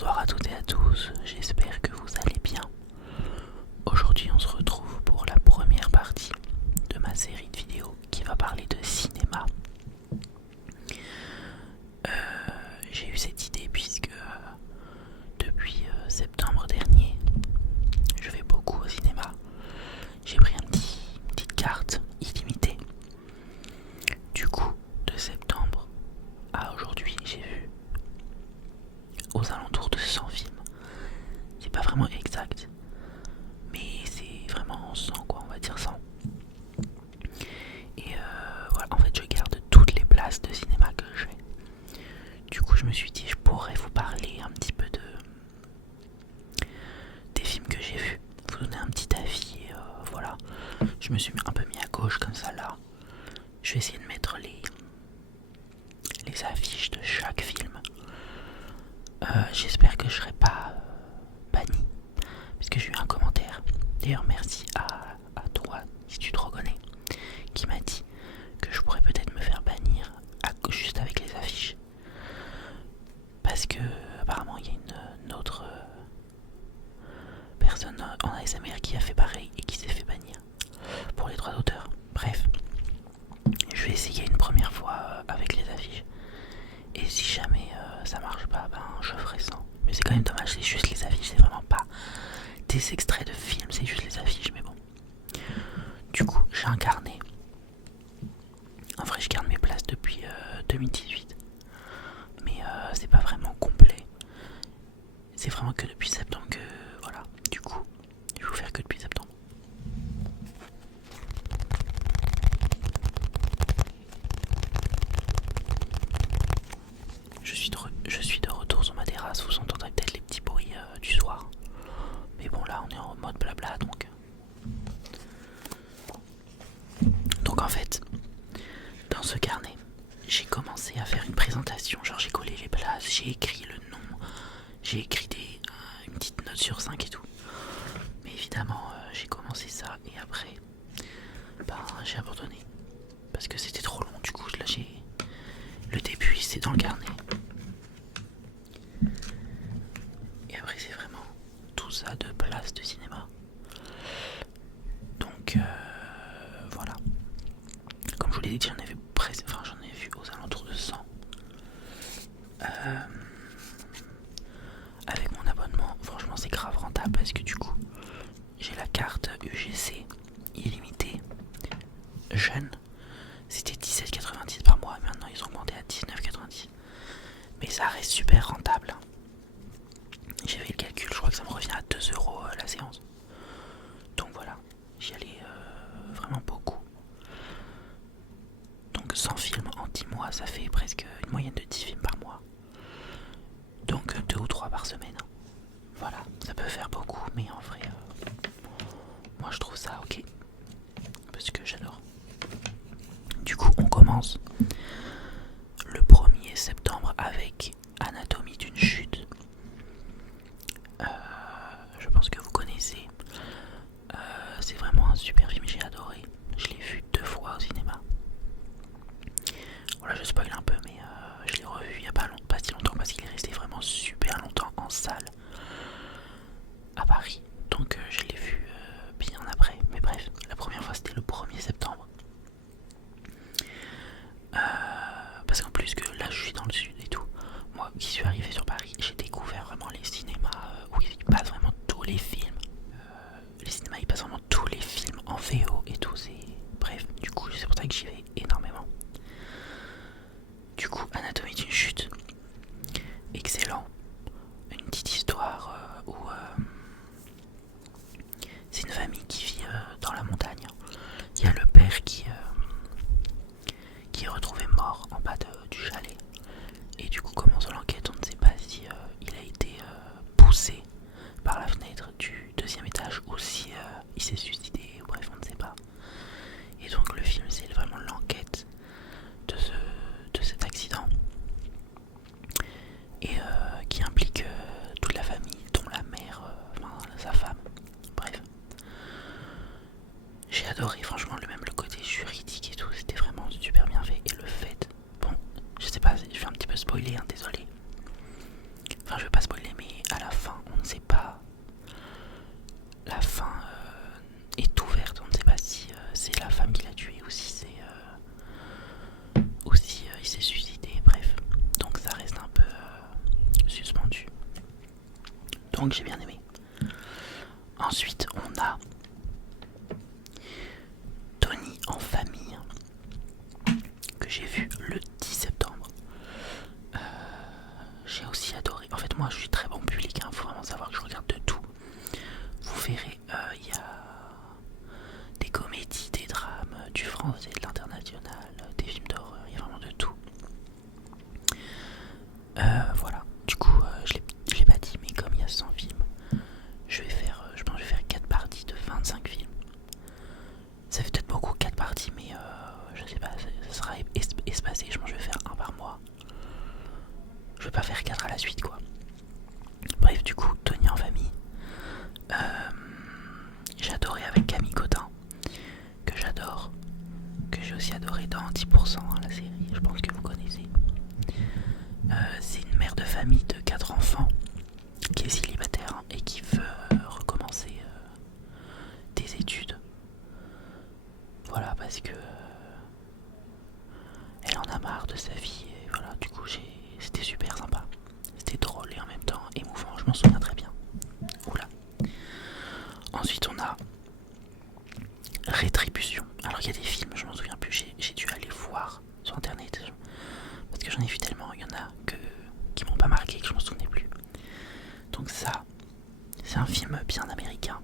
Bonsoir à toutes et à tous, j'espère que vous allez bien. Aujourd'hui on se retrouve pour la première partie de ma série de vidéos qui va parler de cinéma. J'ai eu cette idée puisque depuis septembre dernier, je vais beaucoup au cinéma. J'ai pris une petite carte illimitée. Du coup, de septembre à aujourd'hui, j'ai vu aux alentours de 100 films. C'est pas vraiment exact, mais c'est vraiment 100 quoi, on va dire 100. Et voilà, en fait je garde toutes les places de cinéma que j'ai. Du coup je me suis dit je pourrais vous parler un petit peu des films que j'ai vus, vous donner un petit avis et voilà. Je me suis un peu mis à gauche comme ça là. Je vais essayer de mettre les affiches de chaque film. J'espère que je serai pas banni, puisque j'ai eu un commentaire. D'ailleurs merci à toi, si tu te reconnais, qui m'a dit que je pourrais peut-être me faire bannir juste avec les affiches. Parce que apparemment il y a une autre personne en ASMR qui a fait pareil et qui s'est fait bannir pour les droits d'auteur. Bref, je vais essayer une première fois avec les affiches. Et si jamais ça marche pas, ben je ferai sans. Mais c'est quand même dommage, c'est juste les affiches, c'est vraiment pas des extraits de films, c'est juste les affiches, mais bon. Du coup, j'ai un carnet. En vrai, je garde mes places depuis 2018. Mais c'est pas vraiment complet. C'est vraiment que depuis septembre que... Voilà, du coup, je vais vous faire que depuis septembre. Je suis de retour sur ma terrasse, vous entendrez peut-être les petits bruits du soir. Mais bon là on est en mode blabla donc... Donc en fait, dans ce carnet, j'ai commencé à faire une présentation, genre j'ai collé les places, j'ai écrit le nom, j'ai écrit une petite note sur 5 et tout. Mais évidemment j'ai commencé ça et après, ben j'ai abandonné. Parce que c'était trop long, du coup là j'ai... Le début c'est dans le carnet. Et après c'est vraiment tout ça de places de cinéma. Donc voilà. Comme je vous l'ai dit, j'en ai vu aux alentours de 100. Avec mon abonnement, franchement c'est grave rentable parce que du coup j'ai la carte UGC illimitée jeune. C'était 17,90 par mois, maintenant ils ont augmenté à 19,90. Mais ça reste super rentable. J'ai fait le calcul, je crois que ça me revient à 2 € la séance. Donc voilà, j'y allais vraiment beaucoup. Donc 100 films en 10 mois, ça fait presque une moyenne de 10 films par mois. Donc 2 ou 3 par semaine. Voilà, ça peut faire beaucoup, mais en vrai, moi je trouve ça ok. Parce que j'adore. Du coup, on commence le 1er septembre avec Anatomie d'une chute. Je pense que vous connaissez. C'est vraiment un super film, j'ai adoré. Je l'ai vu 2 fois au cinéma. Voilà, je spoil un peu, mais je l'ai revu il y a pas si longtemps parce qu'il est resté vraiment super longtemps en salle à Paris. Donc je l'ai vu bien après. Mais bref, la première fois c'était le 1er septembre. Parce qu'en plus que là je suis dans le sud et tout. Moi qui suis arrivé sur Paris, j'ai découvert vraiment les cinémas où ils passent vraiment tous les films. Les cinémas ils passent vraiment tous les films en VO et tout. Bref, du coup c'est pour ça que j'y vais énormément. Du coup, Anatomie d'une chute, excellent. Une petite histoire où c'est une famille qui vit dans la montagne. Il y a le père qui est retrouvé mort en bas du chalet. Et du coup, commençant l'enquête, on ne sait pas si il a été poussé par la fenêtre du 2e étage ou si il s'est suicidé. Bref, on ne sait pas. Et donc le film, c'est vraiment l'enquête de cet accident. Et qui implique toute la famille, dont la mère, sa femme. Bref. J'ai adoré, franchement, le côté juridique et tout, c'était vraiment super bien fait. Et le fait, bon, je sais pas, je vais un petit peu spoiler, hein, désolé. Enfin, je vais pas spoiler, mais la fin est ouverte. On ne sait pas si c'est la femme qui l'a tué ou si il s'est suicidé. Bref, donc ça reste un peu suspendu. Donc j'ai bien aimé. Ensuite, on a Tony en famille, que j'ai vu le 10 septembre. J'ai aussi adoré. En fait, moi, je suis très bon public. Faut vraiment savoir que je regarde de tout. Vous verrez, il y a des comédies, des drames, du français, de l'international, des films d'horreur. Il y a vraiment de tout. Voilà. Du coup, je l'ai pas dit, mais comme il y a 100 films, je pense que je vais faire 4 parties de 25 films. Ça fait peut-être beaucoup 4 parties, mais je sais pas, ça sera espacé. Je pense que je vais faire un par mois. Je vais pas faire 4 à la suite, quoi. Bref, du coup, Tony en famille. J'ai adoré avec Camille Cotin, que j'adore, que j'ai aussi adoré dans 10%, la série, je pense que vous connaissez. C'est une mère de famille de 4 enfants qui est célibataire et qui veut recommencer des études. Voilà, parce que elle en a marre de sa vie et voilà, du coup c'était super sympa. C'était drôle et en même temps émouvant, je m'en souviens très bien. Oula. Ensuite on a Rétribution. Alors il y a des films, je m'en souviens plus, j'ai dû aller voir sur internet parce que j'en ai vu tellement, il y en a qui m'ont pas marqué, que je m'en souvenais plus. Donc ça, c'est un film bien américain.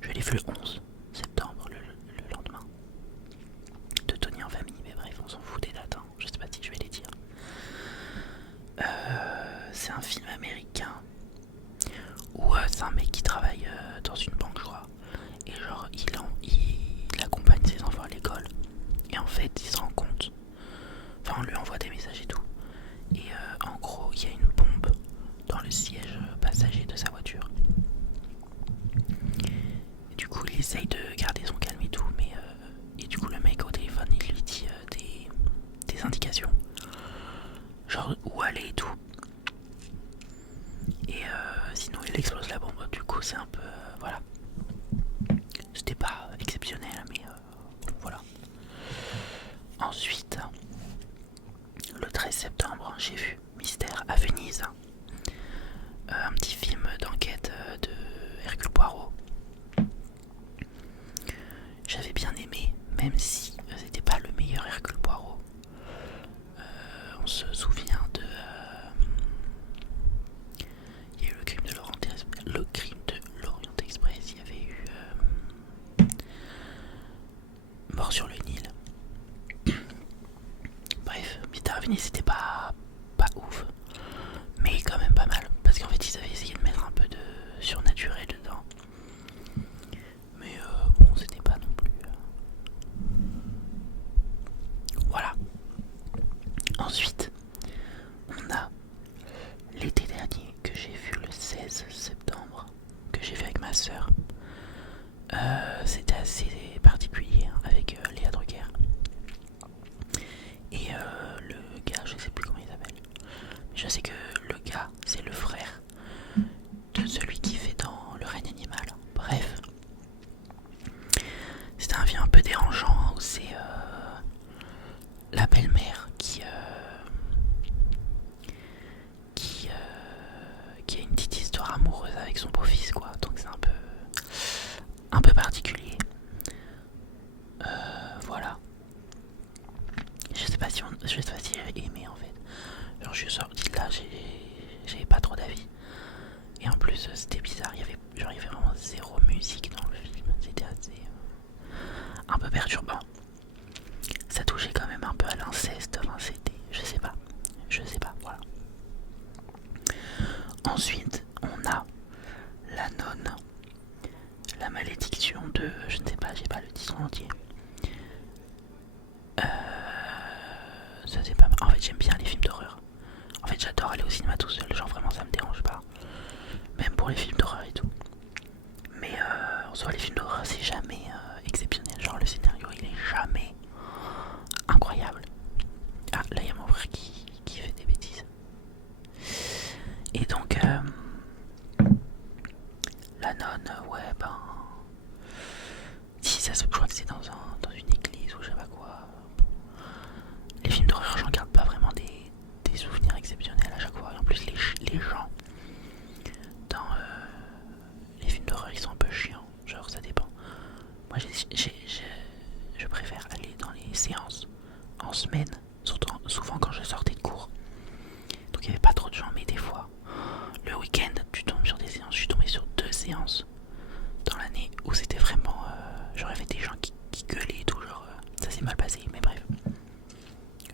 Je l'ai vu le 11 septembre, le lendemain de Tony en famille, mais bref, on s'en fout des dates, hein. Je sais pas si je vais les dire. C'est un film américain où c'est un mec qui travaille dans une banque, je crois. Et genre, il accompagne ses enfants à l'école. Et en fait, il se rend compte. Enfin, on lui envoie des messages et tout. Et en gros, il y a une bombe dans le siège passager de sa voiture. Et du coup, il essaye de garder son calme et tout. Mais et du coup, le mec au téléphone, il lui dit des indications. Genre, où aller et tout. Et sinon, il explose la bombe. Du coup, c'est un peu... voilà. C'était pas exceptionnel, mais voilà. Ensuite, le 13 septembre, j'ai vu Mystère à Venise, un petit film d'enquête de Hercule Poirot. J'avais bien aimé, même si c'était pas le meilleur Hercule Poirot. On se souvient de... il y a eu le crime de l'Orient Express, il y avait eu Mort sur le Nil. Bref, Mystère à Venise, c'était pas ouf, mais quand même pas mal, parce qu'en fait ils avaient essayé de mettre un peu de surnaturel dedans, mais bon, c'était pas non plus voilà. Ensuite, on a l'été dernier, que j'ai vu le 16 septembre, que j'ai vu avec ma soeur. C'était assez particulier, hein, avec Léa Drucker et le gars, je sais plus comment il s'appelle, mais je sais que le gars, c'est le frère de celui qui fait dans Le règne animal. Bref, c'était un film un peu dérangeant, hein, où c'est la belle-mère qui a une petite histoire amoureuse avec son beau-fils, quoi. Donc c'est un peu particulier. Voilà. Je sais pas si j'ai aimé, en fait. Genre je suis sorti de là, j'avais pas trop d'avis. Et en plus c'était bizarre, il y avait vraiment zéro musique dans le film. C'était assez un peu perturbant. Ça touchait quand même un peu à l'inceste. Enfin, c'était, je sais pas, voilà. Ensuite, on a La Nonne, la malédiction de... je ne sais pas, j'ai pas le titre entier. Ça c'est pas mal. En fait, j'aime bien les films d'horreur. En fait, j'adore aller au cinéma tout seul. Genre vraiment, ça me dérange pas. Même pour les films d'horreur et tout. Mais en soi, les films d'horreur, c'est jamais exceptionnel. Genre le scénario, il est jamais incroyable. Ah, là, il y a mon frère qui fait des bêtises. Et donc, La Nonne, ouais, ben... les gens dans les films d'horreur, ils sont un peu chiants. Genre, ça dépend. Moi, je préfère aller dans les séances en semaine, surtout, souvent quand je sortais de cours. Donc, il n'y avait pas trop de gens, mais des fois, le week-end, tu tombes sur des séances. Je suis tombé sur 2 séances dans l'année où c'était vraiment. Genre, il y avait des gens qui gueulaient et tout. Genre, ça s'est mal passé, mais bref.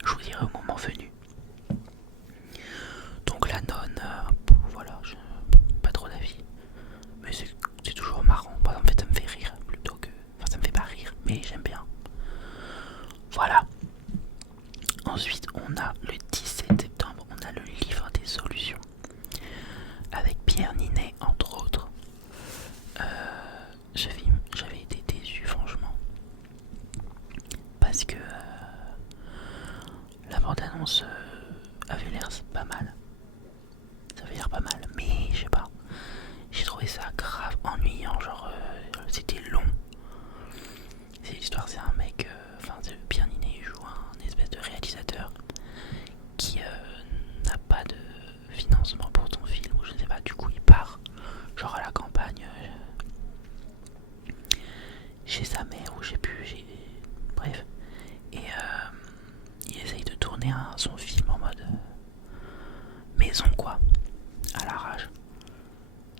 Je vous dirai au moment venu. Donc, la nonne, voilà, pas trop d'avis. Mais c'est toujours marrant. Moi, en fait, ça me fait rire plutôt que. Enfin, ça me fait pas rire, mais j'aime bien. Voilà. Ensuite, on a le 17 septembre, on a le livre des solutions. Avec Pierre Ninet, entre autres. J'avais été déçu, franchement. Parce que la bande-annonce avait l'air pas mal. Ça avait l'air pas mal, mais je sais pas. J'ai trouvé ça grave ennuyant, genre c'était long. C'est l'histoire, c'est un mec, Pierre Ninet, il joue un espèce de réalisateur qui n'a pas de financement pour son film, ou je ne sais pas, du coup il part genre à la campagne chez sa mère, ou bref, et il essaye de tourner son film en mode maison quoi, à l'arrache.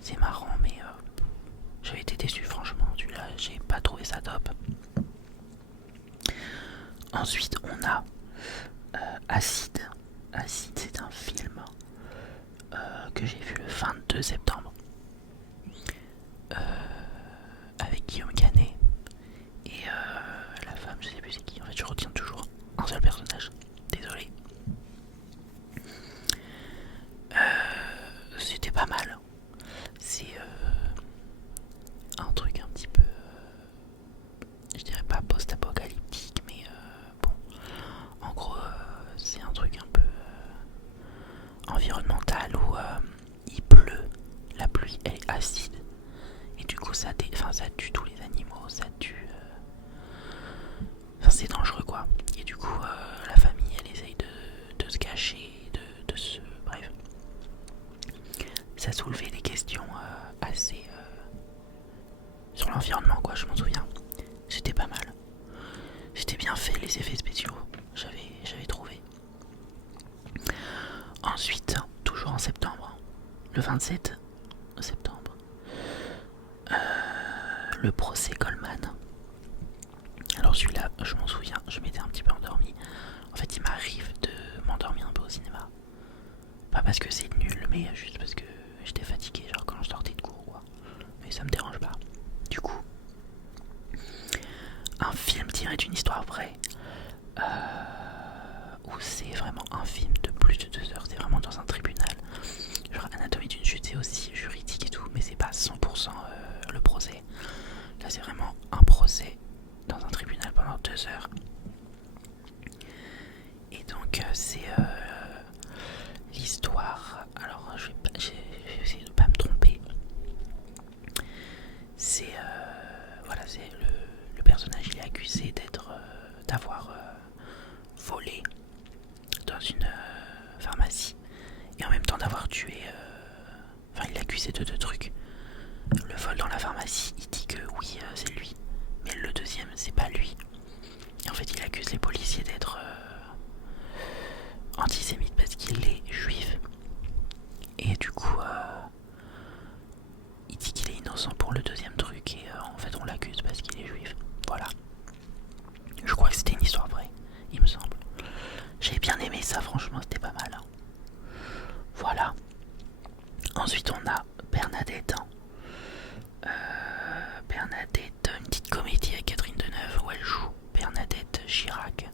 C'est marrant, mais j'avais été déçu franchement, celui-là j'ai pas trouvé ça top. Ensuite on a Acide. Acide, c'est un film que j'ai vu le 22 septembre avec Guillaume Canet et la femme, je sais plus c'est qui. En fait, je retiens toujours un seul personnage. Désolé. C'était pas mal. C'est un truc un petit peu, je dirais pas post-apocalyptique, mais bon. En gros, c'est un truc un peu environnemental où il pleut, la pluie elle est acide et du coup ça tue tous les animaux, ça tue. Enfin, c'est dangereux quoi. Et du coup, la famille elle essaye de se cacher, de se. Bref. Ça soulevait des questions assez. Sur l'environnement quoi, je m'en souviens. C'était pas mal. C'était bien fait, les effets spéciaux. J'avais trouvé. Ensuite, toujours en septembre, le 27 septembre, le procès Goldman. Alors celui-là, je m'en souviens, je m'étais un petit peu endormi. En fait, il m'arrive de m'endormir un peu au cinéma. Pas parce que c'est nul, mais juste parce que j'étais fatigué, genre quand je sortais de cours, quoi. Mais ça me dérange pas. Du coup, un film tiré d'une histoire vraie, où c'est vraiment un film de plus de 2 heures, c'est vraiment dans un tribunal. Genre Anatomie d'une chute, c'est aussi juridique et tout, mais c'est pas 100% le procès. Là, c'est vraiment un procès dans un tribunal pendant 2 heures. Et donc, c'est l'histoire. Alors, je vais essayer de pas me tromper. C'est voilà, c'est le personnage, il est accusé d'avoir volé dans une pharmacie et en même temps d'avoir tué. Enfin, il est accusé de 2 trucs. Le vol dans la pharmacie, il dit que oui, c'est lui, mais le deuxième, c'est pas lui. Et en fait, il accuse les policiers d'être antisémites parce qu'il est juif. Et du coup, il dit qu'il est innocent pour le deuxième truc et en fait, on l'accuse parce qu'il est juif. Voilà. Je crois que c'était une histoire vraie, il me semble. J'ai bien aimé ça, franchement, c'était pas mal. Voilà. Ensuite, on a Bernadette. Bernadette, une petite comédie avec Catherine Deneuve où elle joue Bernadette Chirac.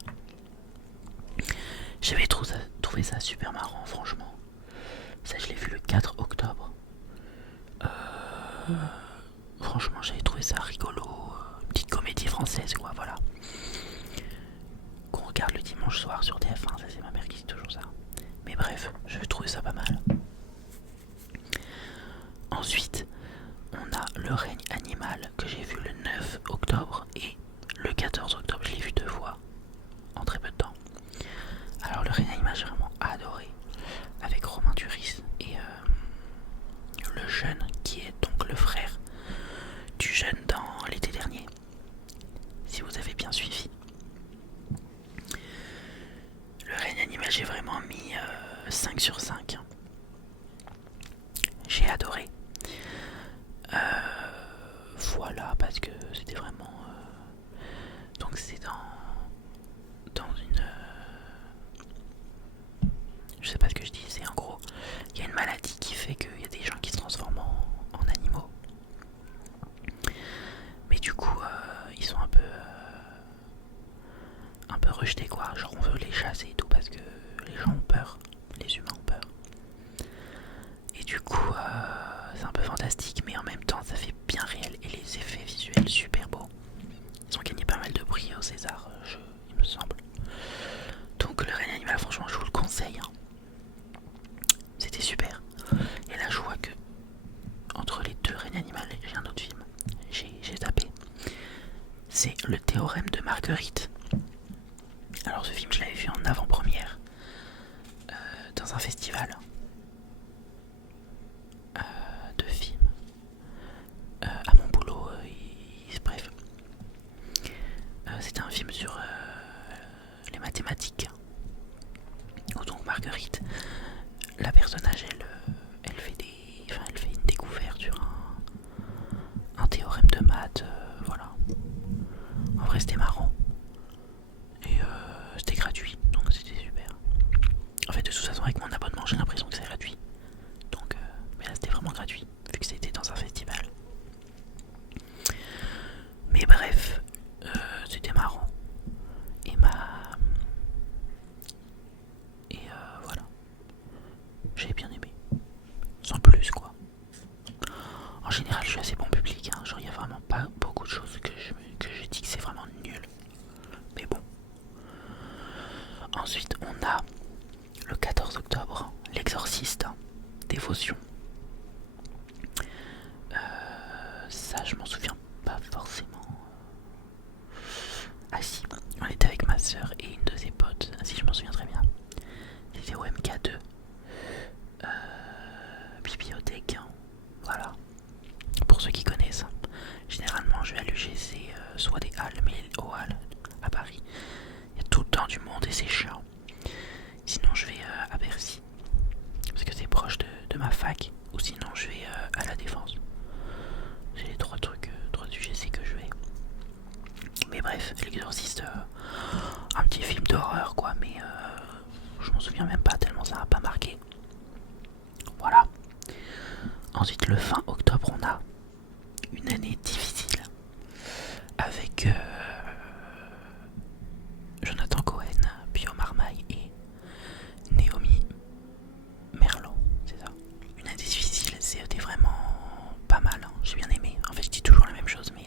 J'avais trouvé ça super marrant, franchement. Ça, je l'ai vu le 4 octobre. Franchement, j'avais trouvé ça rigolo. Petite comédie française, quoi, voilà. Qu'on regarde le dimanche soir sur TF1, ça c'est ma mère qui dit toujours ça. Mais bref, je trouvais ça pas mal. Ensuite, on a Le règne animal que j'ai vu le 9 octobre et le 14 octobre, je l'ai vu 2 fois en très peu de temps. Alors Le règne animal, j'ai vraiment adoré avec Romain Duris et j'ai adoré. Voilà, parce que c'était vraiment... donc c'est dans une... je sais pas ce que je dis, c'est en gros, il y a une maladie qui fait qu'il y a des gens qui se transforment en animaux. Mais du coup, ils sont un peu rejetés quoi. Genre on veut les chasser et tout parce que les gens ont peur, les humains ont peur. Et du coup, c'est un peu fantastique, mais en même temps, ça fait bien réel et les effets visuels super beaux. Ils ont gagné pas mal de prix au César, il me semble. Donc le règne animal, franchement, je vous le conseille. Hein. C'était super. Et là, je vois que entre les deux règnes animal, j'ai un autre film. J'ai tapé. C'est le théorème de Marguerite. Alors ce film, je l'avais vu en avant-première dans un festival de films. À mon boulot, bref. C'était un film sur les mathématiques. Où donc Marguerite, la personnage, elle fait une découverte sur un théorème de maths, voilà. En vrai, c'était marrant. Et c'était gratuit, donc c'était super. En fait, de toute façon, avec mon abonnement, j'ai l'impression que c'est gratuit. Donc, mais là, c'était vraiment gratuit, vu que c'était dans un festival. Mais bref, c'était marrant. Et voilà. J'ai bien aimé. Sans plus, quoi. En général, je suis assez bon public. Hein. Genre, il n'y a vraiment pas beaucoup de choses que je dis que c'est vraiment nul. Mais bon. Ensuite, on a le 14 octobre, L'Exorciste, Dévotion. Ça, je m'en souviens pas forcément. Ah si, on était avec ma soeur et une de ses potes. Ah si, je m'en souviens très bien. C'était au MK2. Bibliothèque. Voilà. Pour ceux qui connaissent. Généralement, je vais à l'UGC, soit des Halles, mais aux Halles, à Paris. Il y a tout le temps du monde et c'est chiant. Sinon, je vais à Bercy. Parce que c'est proche de ma fac. Ou sinon, je vais à la Défense. C'est les trois UGC que je vais. Mais bref, L'Exorciste, un petit film d'horreur quoi, mais je m'en souviens même pas tellement ça m'a pas marqué. Voilà. Ensuite, le fin octobre, on a une année difficile avec Jonathan Cohen, Pio Marmaille et Naomi Merlan, c'est ça. Une année difficile, c'était vraiment pas mal, hein. J'ai bien aimé. En fait, je dis toujours la même chose, mais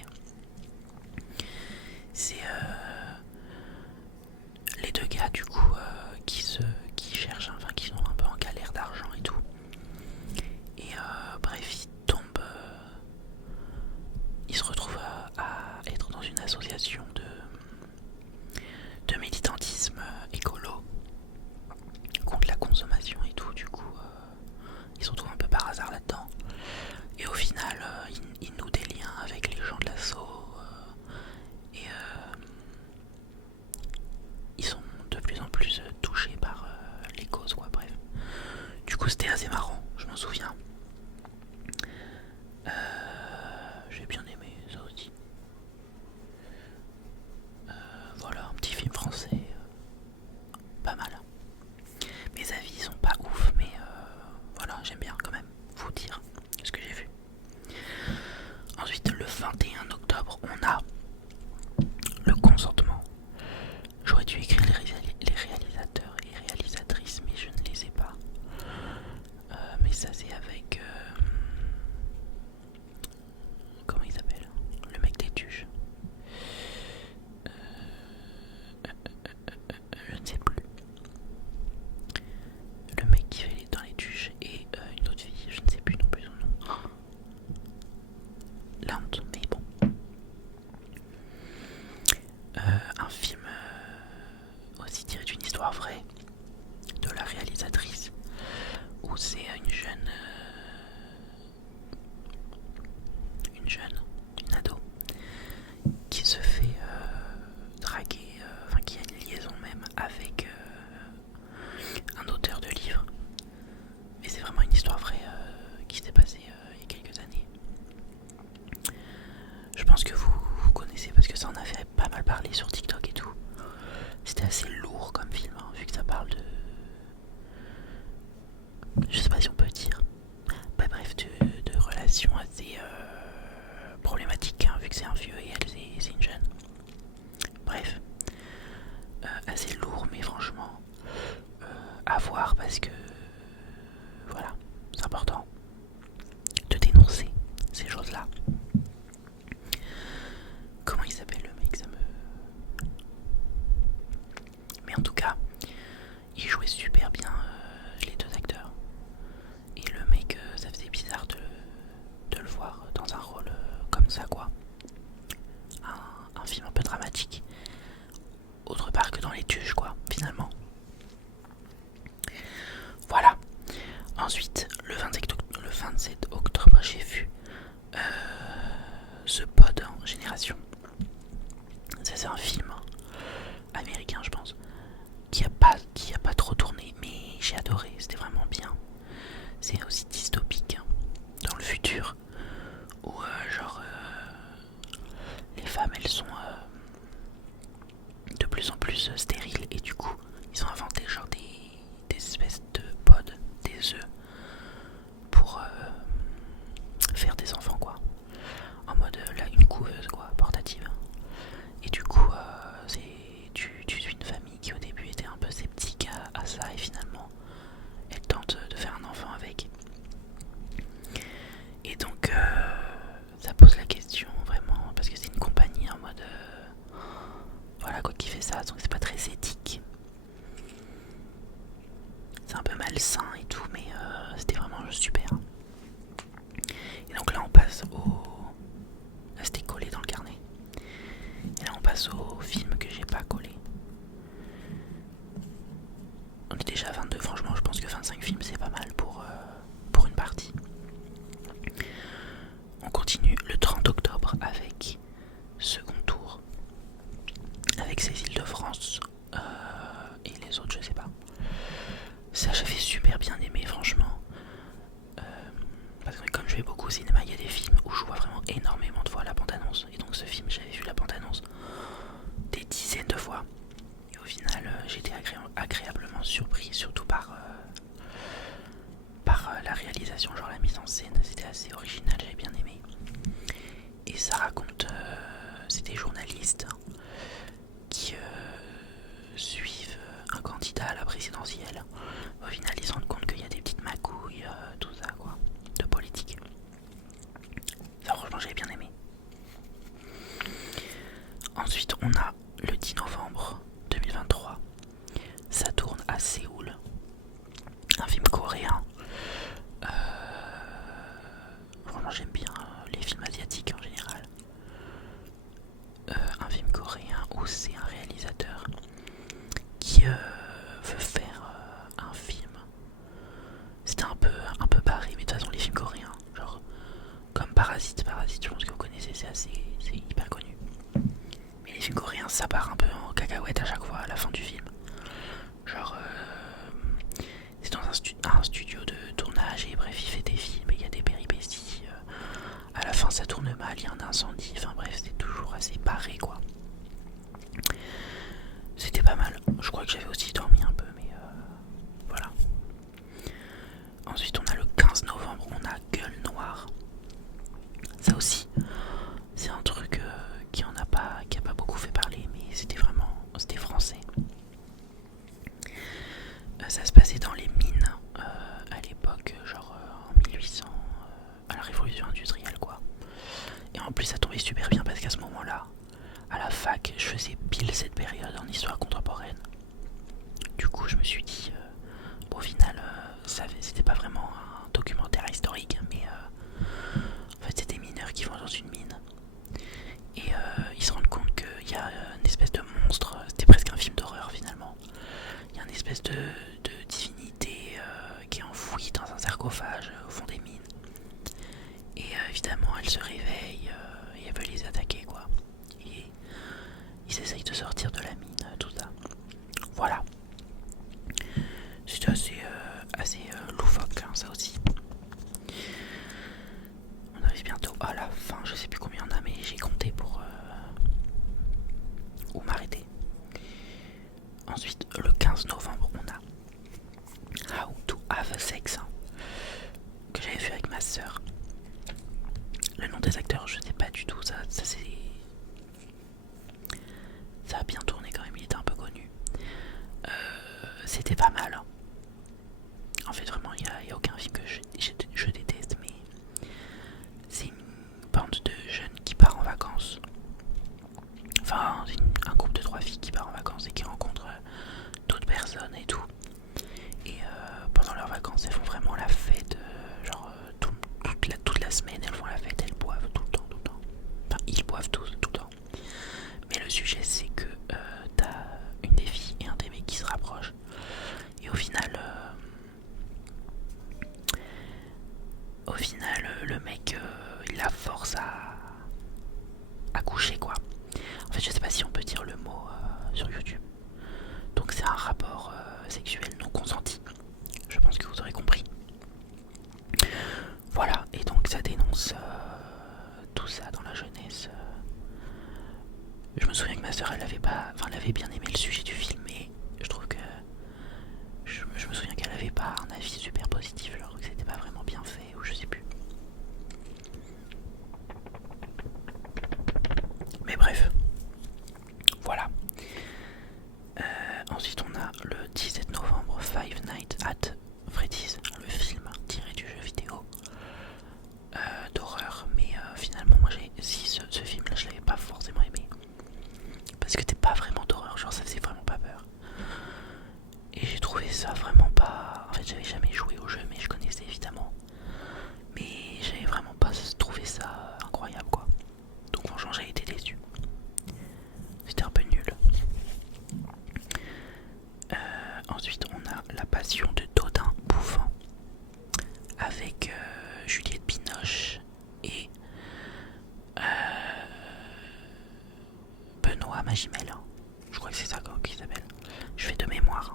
c'est les deux gars du coup qui cherchent, enfin qui sont un peu en galère d'argent et tout. Et bref, ils se retrouvent à être dans une association de militantisme écolo contre la consommation et tout. Du coup, ils se retrouvent un peu par hasard là-dedans. Et au final, ils nouent des liens avec les gens de l'asso. Et ils sont de plus en plus touchés par les causes, quoi. Bref. Du coup, c'était assez marrant, je m'en souviens. J'ai bien aimé ça aussi. Voilà, un petit film français. Pas mal. Mes avis sont pas ouf, mais voilà, j'aime bien quand même vous dire ce que j'ai vu. Ensuite, le 21 octobre, on a Le Consentement. J'aurais dû écrire les réalisateurs et réalisatrices, mais je ne les ai pas. Mais ça, c'est avec... comment il s'appelle? Le mec des tuches. Je ne sais plus. Le mec qui fait dans les tuches et une autre fille, je ne sais plus non plus son nom. La honte, mais bon. Un film aussi tiré d'une histoire vraie de la réalisatrice où c'est une ado qui se fait draguer, enfin qui a une liaison même avec un auteur de livres. Mais c'est vraiment une histoire vraie qui s'est passée 27 octobre, j'ai vu The Pod en Génération. Ça, c'est un film américain, je pense, qui a pas trop tourné, mais j'ai adoré, c'était vraiment bien. C'est aussi dystopique, hein, dans le futur, où les femmes, elles sont de plus en plus stériles, et du coup, ils ont inventé genre des espèces de pods, des œufs, pour faire des enfants, quoi. En mode, là, une couveuse, quoi, portative. Et du coup, tu suis une famille qui au début était un peu sceptique à ça, et finalement, elle tente de faire un enfant avec. Et donc, ça pose la question, vraiment, parce que c'est une compagnie en mode... voilà, quoi, qui fait ça, donc c'est pas très éthique. C'est un peu malsain et tout, mais c'était vraiment super. Et donc là, on passe au... Là, c'était collé dans le carnet. Et là, on passe au film que j'ai pas collé. On est déjà à 22, franchement, je pense que 25 films, c'est pas mal pour une partie. On continue le 30 octobre avec Second Tour, avec Cécile de France et les autres, je sais pas. Ça, j'avais super bien aimé, franchement. Parce que comme je vais beaucoup au cinéma, il y a des films où je vois vraiment énormément de fois la bande-annonce. Et donc ce film, j'avais vu la bande-annonce des dizaines de fois. Et au final, j'étais agréablement surpris, surtout par la réalisation, genre la mise en scène. C'était assez original, j'avais bien aimé. Et ça raconte, c'est des journalistes qui suivent un candidat à la présidentielle. Au final, ils se rendent compte qu'il y a des petites magouilles, tout ça, quoi, de politique. Ça, franchement, j'avais bien aimé. Ensuite, on a le 10 novembre 2023. Ça tourne à Séoul. Un film coréen. Vraiment, j'aime bien les films asiatiques en général. Un film coréen où c'est un réalisateur qui veut faire un film. C'était un peu barré, mais de toute façon, les films coréens, genre comme Parasite, je pense que vous connaissez, c'est hyper connu. Mais les films coréens, ça part un peu en cacahuète à chaque fois à la fin du film. Genre, c'est dans un studio de tournage et bref, il fait des films et il y a des péripéties. À la fin, ça tourne mal, il y a un incendie. Enfin bref, c'est toujours assez barré, quoi. C'était pas mal. Je crois que j'avais aussi dormi un peu, mais voilà. Ensuite, on a le 15 novembre, on a Gueule Noire. Ça aussi, c'est un truc qui a pas beaucoup fait parler, mais c'était français. Ça se passait dans les mines à l'époque, genre en 1800, à la révolution industrielle, quoi. Et en plus, ça tombait super bien parce qu'à ce moment-là, à la fac, je faisais pile cette période en histoire contemporaine. Du coup, je me suis dit, au final, c'était pas vraiment un documentaire historique, mais en fait, c'est des mineurs qui vont dans une mine et ils se rendent compte qu'il y a une espèce de monstre. C'était presque un film d'horreur finalement. Il y a une espèce de divinité qui est enfouie dans un sarcophage au fond des mines. Et évidemment, elle se réveille et elle veut les attaquer, quoi. Et ils essayent de sortir de la mine, tout ça. Voilà. C'était assez loufoque, hein, ça aussi. On arrive bientôt à la fin, je sais plus combien on a, mais j'ai compté pour où m'arrêter. Ensuite, le 15 novembre, on a How to Have Sex, hein, que j'avais vu avec ma soeur. Le nom des acteurs, je sais pas du tout, ça a bien tourné quand même, il était un peu connu. C'était pas mal. Hein. En fait, vraiment, il n'y a aucun film que je déteste, mais c'est une bande de jeunes qui part en vacances. Enfin, un groupe de 3 filles qui part en vacances et qui rencontrent d'autres personnes et tout. Et pendant leurs vacances, elles font vraiment la fête. Genre, toute la semaine, elles font la fête, elles boivent tout le temps. Enfin, ils boivent tous tout le temps. Mais le sujet, c'est que t'as une des filles et un des mecs qui se rapprochent. Et au final, au final, le mec, il la force à coucher, quoi. En fait, je sais pas si on peut dire le mot sur YouTube. Donc c'est un rapport sexuel non consenti. Je pense que vous aurez compris. Voilà, et donc ça dénonce tout ça dans la jeunesse. Je me souviens que ma soeur, elle avait bien aimé le sujet du film, mais je trouve que je me souviens qu'elle avait pas un avis super positif, alors que c'était pas vraiment bien fait, ou je sais plus. Mais bref, voilà. Ensuite, on a le 17 novembre Five Nights at Freddy's, le film tiré du jeu vidéo d'horreur. Mais finalement, moi, ce film-là, je l'avais pas forcément aimé. Parce que c'était pas vraiment d'horreur, genre ça faisait vraiment pas peur. Et j'ai trouvé ça vraiment pas... En fait, j'avais jamais joué au jeu, mais je connaissais évidemment. Mais j'avais vraiment pas trouvé ça incroyable, quoi. Donc franchement, j'ai été déçu. C'était un peu nul. Ensuite, on a La Passion de Dodin Bouffant avec Juliette Binoche et Benoît Magimel. Je crois que c'est ça qu'il s'appelle. Je fais de mémoire.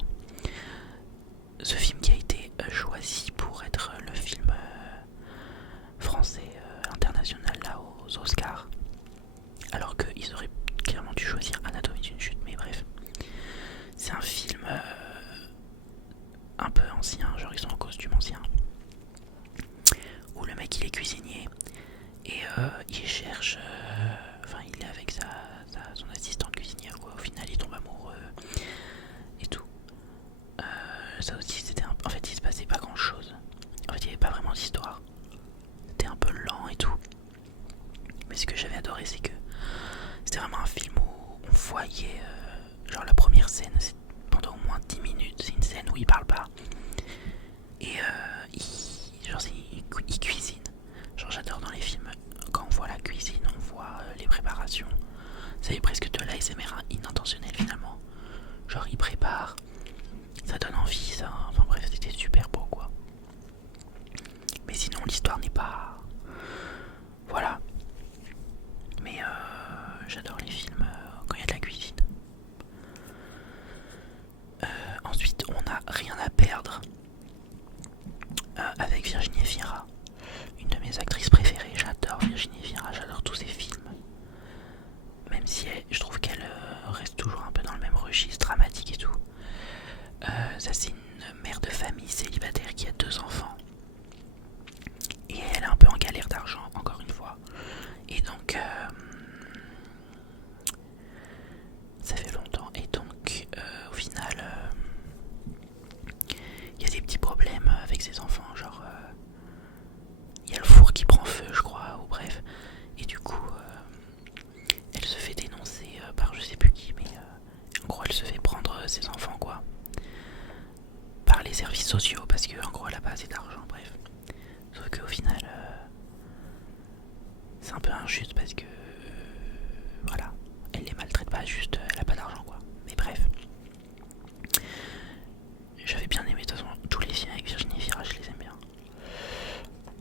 Ce film qui a été choisi pour être le film français international là aux Oscars, alors qu'ils auraient clairement dû choisir Anatomie d'une chute, mais bref. C'est un film un peu ancien, genre ils sont en costume ancien, où le mec il est cuisinier et il cherche, enfin il est avec son assistante cuisinière, quoi. Au final il tombe amoureux et tout. Ça aussi c'était en fait il se passait pas grand chose. En fait il n'y avait pas vraiment d'histoire. C'était un peu lent et tout. Mais ce que j'avais adoré, c'est que c'était vraiment un film où on voyait, genre la première scène, c'est pendant au moins 10 minutes, c'est une scène où il parle pas. Et il cuisine. Genre j'adore dans les films, quand on voit la cuisine, on voit les préparations. C'est presque de l'ASMR inintentionnel finalement. Genre il prépare, ça donne envie, ça. Enfin bref, c'était super beau, quoi. Mais sinon l'histoire n'est pas... Voilà. Mais j'adore les films quand il y a de la cuisine. Ensuite, on a Rien à perdre avec Virginie Efira, une de mes actrices préférées. J'adore Virginie Efira, j'adore tous ses films. Même si je trouve qu'elle reste toujours un peu dans le même registre dramatique et tout. Ça, c'est une mère de famille célibataire qui a 2 enfants. Et elle est un peu en galère d'argent, encore une fois. Et donc... ça fait longtemps. Et donc, au final... il y a des petits problèmes avec ses enfants, genre il y a le four qui prend feu, je crois, ou bref, et du coup elle se fait dénoncer par je sais plus qui, mais en gros elle se fait prendre ses enfants, quoi, par les services sociaux, parce que en gros elle a pas assez d'argent, bref. Sauf qu'au final c'est un peu injuste parce que voilà, elle les maltraite pas, juste elle a pas d'argent, quoi, mais bref. J'avais bien aimé, de toute façon, tous les films avec Virginie Efira, je les aime bien.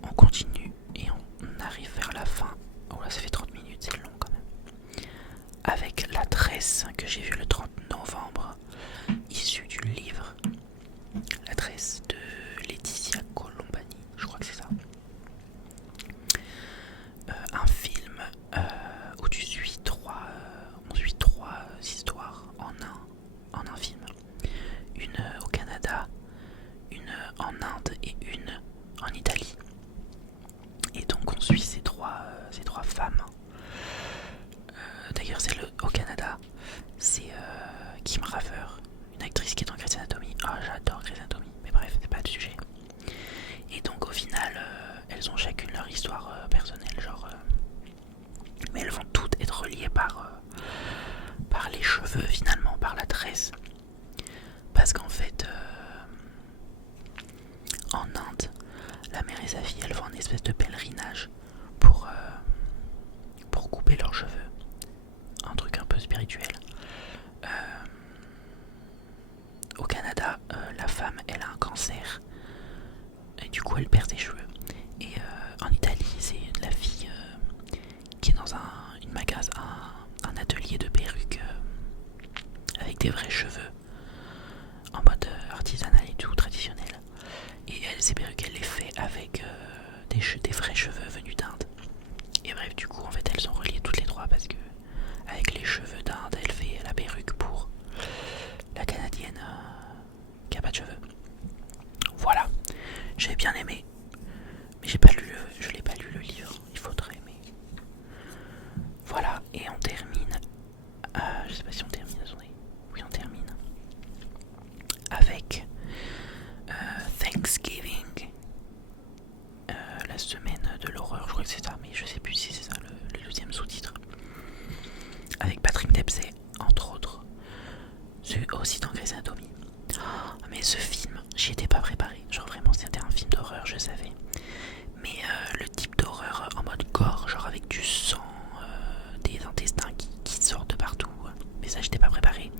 On continue et on arrive vers la fin. Oh là, ça fait 30 minutes, c'est long quand même. Avec La Tresse, que j'ai vu le 30 novembre, issu du livre La Tresse de Laetitia Colombani, je crois que c'est ça. Un film où on suit trois histoires en un film. Une au Canada, une en Inde et une en Italie. Et donc on suit ces trois femmes. D'ailleurs au Canada, c'est Kim Raver, une actrice qui est dans Grey's Anatomy. Ah, j'adore Grey's Anatomy, mais bref, c'est pas le sujet. Et donc au final, elles ont chacune leur histoire personnelle, genre... mais elles vont toutes être reliées par les cheveux, finalement, par la tresse. Parce qu'en fait, en Inde, la mère et sa fille, elles vont en espèce de pèlerinage pour couper leurs cheveux. Un truc un peu spirituel. Au Canada, la femme, elle a un cancer. Et du coup, elle perd ses cheveux. Et des vrais cheveux venus d'Inde. Et bref, du coup, en fait, elles sont reliées toutes les trois parce que avec les cheveux d'Inde, elle fait la perruque pour la canadienne qui a pas de cheveux. Voilà, j'ai bien aimé, mais je l'ai pas lu le livre. Il faudrait, mais voilà. Et on termine. Je sais pas si on termine. Attendez. Oui, on termine avec Thanksgiving, la semaine de l'horreur. Je crois que c'est ça, mais je sais plus si c'est ça le deuxième sous-titre. Avec Patrick Dempsey, entre autres. C'est aussi dans Grey's Anatomy. Oh, mais ce film, j'y étais pas préparé. Genre vraiment, c'était un film d'horreur, je savais. Mais le type d'horreur en mode gore, genre avec du sang, des intestins qui sortent de partout. Mais ça, j'étais pas préparé.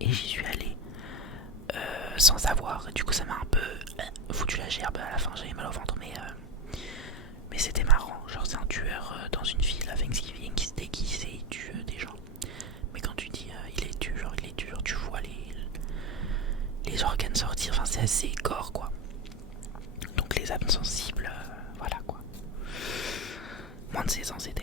Et j'y suis allé sans savoir. Du coup, ça m'a un peu foutu la gerbe. À la fin, j'avais mal au ventre, mais c'était marrant. Genre, c'est un tueur dans une ville à Thanksgiving qui se déguise et il tue des gens. Mais quand tu dis il les tue, genre tu vois les organes sortir. Enfin, c'est assez gore, quoi. Donc les âmes sensibles, voilà quoi. Moins de 16 ans, c'est